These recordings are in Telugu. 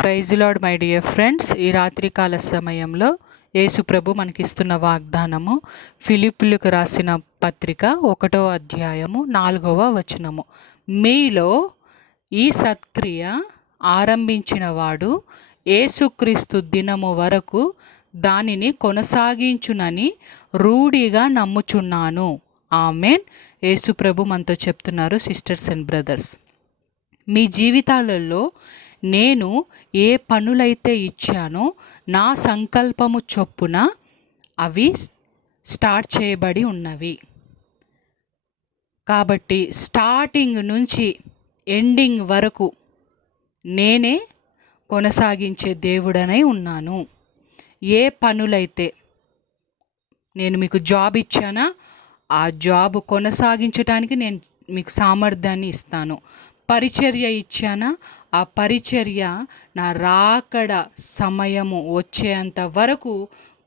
Praise Lord my dear friends. ఈ రాత్రికాల సమయంలో యేసు ప్రభు మనకిస్తున్న వాగ్దానము ఫిలిప్పీయులకు రాసిన పత్రిక 1వ అధ్యాయము 4వ వచనము. మీలో ఈ సత్క్రియ ఆరంభించిన వాడు యేసుక్రీస్తు దినము వరకు దానిని కొనసాగించునని రూఢిగా నమ్ముచున్నాను. ఆమెన్. యేసు ప్రభు మనతో చెప్తున్నారు, సిస్టర్స్ అండ్ బ్రదర్స్, మీ జీవితాలలో నేను ఏ పనులైతే ఇచ్చానో నా సంకల్పము చొప్పున అవి స్టార్ట్ చేయబడి ఉన్నవి. కాబట్టి స్టార్టింగ్ నుంచి ఎండింగ్ వరకు నేనే కొనసాగించే దేవుడనై ఉన్నాను. ఏ పనులైతే నేను మీకు జాబ్ ఇచ్చానా ఆ జాబ్ కొనసాగించడానికి నేను మీకు సామర్థ్యాన్ని ఇస్తాను. పరిచర్య ఇచ్చానా ఆ పరిచర్య నా రాకడ సమయము వచ్చేంత వరకు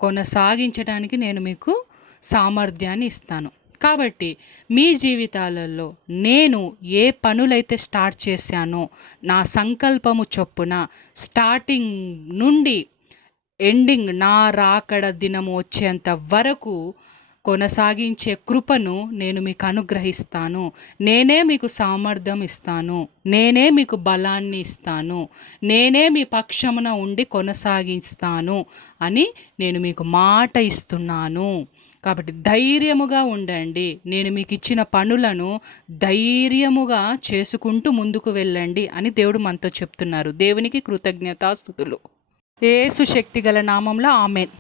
కొనసాగించడానికి నేను మీకు సామర్థ్యాన్ని ఇస్తాను. కాబట్టి మీ జీవితాలలో నేను ఏ పనులైతే స్టార్ట్ చేశానో నా సంకల్పము చొప్పున స్టార్టింగ్ నుండి ఎండింగ్ నా రాకడ దినము వచ్చేంత వరకు కొనసాగించే కృపను నేను మీకు అనుగ్రహిస్తాను. నేనే మీకు సామర్థ్యం ఇస్తాను. నేనే మీకు బలాన్ని ఇస్తాను. నేనే మీ పక్షమున ఉండి కొనసాగిస్తాను అని నేను మీకు మాట ఇస్తున్నాను. కాబట్టి ధైర్యముగా ఉండండి. నేను మీకు ఇచ్చిన పనులను ధైర్యముగా చేసుకుంటూ ముందుకు వెళ్ళండి అని దేవుడు మనతో చెప్తున్నారు. దేవునికి కృతజ్ఞతాస్తుతులు. యేసు శక్తిగల నామంలో ఆమేన్.